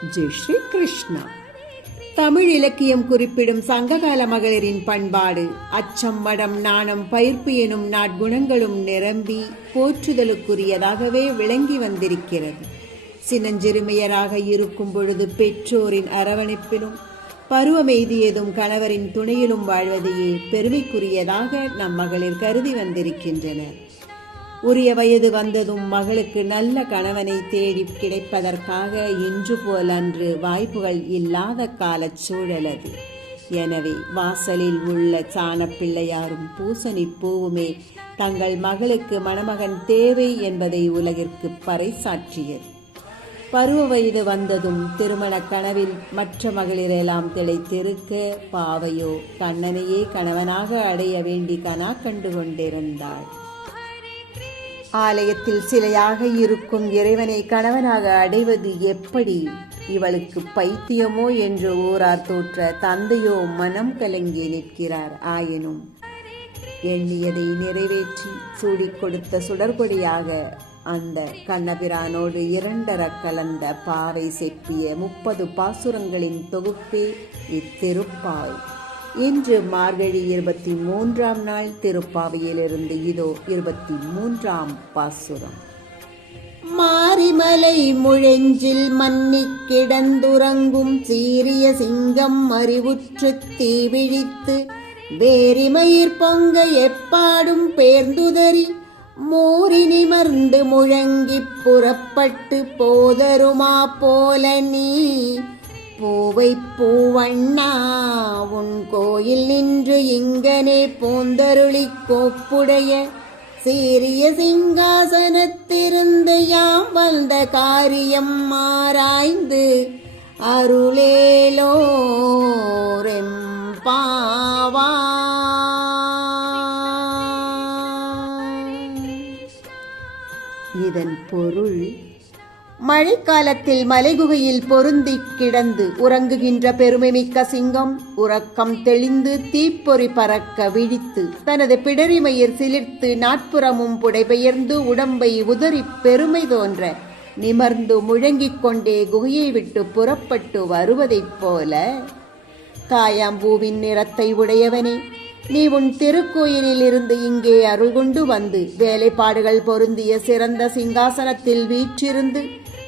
ஜெய் ஸ்ரீ கிருஷ்ணா தமிழ் இலக்கியம் குறிப்பிடும் சங்ககால மகளிரின் பண்பாடு அச்சம் மடம் நாணம் பயிர்ப்பு எனும் நாட்குணங்களும் நிரம்பி போற்றுதலுக்குரியதாகவே விளங்கி வந்திருக்கிறது. சின்னஞ்சிறுமியராக இருக்கும் பொழுது பெற்றோரின் அரவணைப்பிலும் பருவமெய்தியதும் கணவரின் துணையிலும் வாழ்வதையே பெருமைக்குரியதாக நம் மகளிர் கருதி வந்திருக்கின்றனர். உரிய வயது வந்ததும் மகளுக்கு நல்ல கணவனை தேடி கிடைப்பதற்காக இன்று போல் அன்று வாய்ப்புகள் இல்லாத காலச் சூழல் அது எனவே வாசலில் உள்ள சாணப்பிள்ளையாரும் பூசணி பூவுமே தங்கள் மகளுக்கு மணமகன் தேவை என்பதை உலகிற்கு பறைசாற்றியது. பருவ வயது வந்ததும் திருமண கனவில் மற்ற மகளிரெல்லாம் திளைத்திருக்க பாவையோ கண்ணனையே கணவனாக அடைய வேண்டி கனா கண்டு கொண்டிருந்தாள். ஆலயத்தில் சிலையாக இருக்கும் இறைவனை கணவனாக அடைவது எப்படி? இவளுக்கு பைத்தியமோ என்று ஊரார் தோற்ற தந்தையோ மனம் கலங்கி நிற்கிறார் ஆயினும். எண்ணியதை நிறைவேற்றி சூடிக் கொடுத்த சுடர்கொடியாக அந்த கண்ணபிரானோடு இரண்டர கலந்த பாவை செப்பிய முப்பது பாசுரங்களின் தொகுப்பே இத்திருப்பாய். இன்று மார்கழி இருபத்தி மூன்றாம் நாள் திருப்பாவையிலிருந்து இதோ இருபத்தி மூன்றாம் பாசுரம். மாரிமலை முழெஞ்சில் மன்னி கிடந்துறங்கும் சீரிய சிங்கம் அறிவுற்று தீவிழித்து வேரிமயிர் பொங்க எப்பாடும் பேர்ந்துதறி மூறி நிமர்ந்து முழங்கிப் புறப்பட்டு போதருமா போல நீ? பூவை பூவண்ணா உன் கோயில் நின்று இங்கனே போந்தருளி கோப்புடைய சீரிய சிங்காசனத்திருந்து யாம் வந்த காரியம் மாராய்ந்து அருளேலோரெம் பாவா. இதன் பொருள் மழைக்காலத்தில் மலைகுகையில் பொருந்தி கிடந்து உறங்குகின்ற பெருமைமிக்க சிங்கம் உறக்கம் தெளிந்து தீப்பொறி பறக்க விழித்து தனது பிடரிமயிர் சிலிர்த்து நாட்புறமும் புடைபெயர்ந்து உடம்பை உதறி பெருமை தோன்ற நிமர்ந்து முழங்கிக் கொண்டே குகையை விட்டு புறப்பட்டு வருவதைப் போல காயாம்பூவின் நிறத்தை உடையவனே நீ உன் திருக்கோயிலில் இருந்து இங்கே அருள் கொண்டு வந்து வேலைப்பாடுகள் பொருந்திய சிறந்த சிங்காசனத்தில் வீற்றிருந்து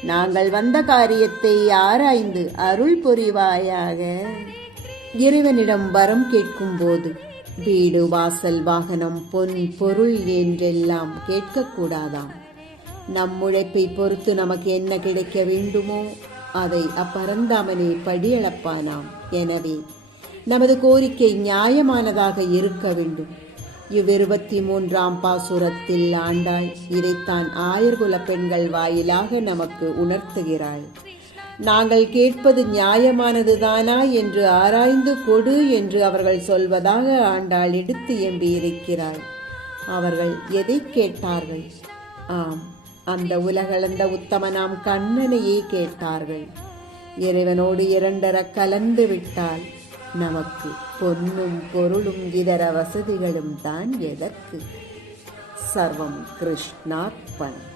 நாங்கள் வந்த காரியத்தை ஆராய்ந்து அருள் புரிவாயாக. இறைவனிடம் வரம் கேட்கும்போது வீடு வாசல் வாகனம் பொன் பொருள் என்றெல்லாம் கேட்கக்கூடாதாம். நம் உழைப்பை பொறுத்து நமக்கு என்ன கிடைக்க வேண்டுமோ அதை அப்பறந்தாமனே படியளப்பானாம். எனவே நமது கோரிக்கை நியாயமானதாக இருக்க வேண்டும். இவ்விருபத்தி மூன்றாம் பாசுரத்தில் ஆண்டாள் இதைத்தான் ஆயர்குல பெண்கள் வாயிலாக நமக்கு உணர்த்துகிறாள். நாங்கள் கேட்பது நியாயமானதுதானா என்று ஆராய்ந்து கொடு என்று அவர்கள் சொல்வதாக ஆண்டாள் எடுத்து எம்பியிருக்கிறாள். அவர்கள் எதை கேட்டார்கள்? ஆம் அந்த உலகளந்த உத்தமனாம் கண்ணனையே கேட்டார்கள். இறைவனோடு இரண்டர கலந்து விட்டால் நமக்கு பொன்னும் பொருளும் இதர வசதிகளும் தான் எதற்கு? சர்வம் கிருஷ்ணார்ப்பணம்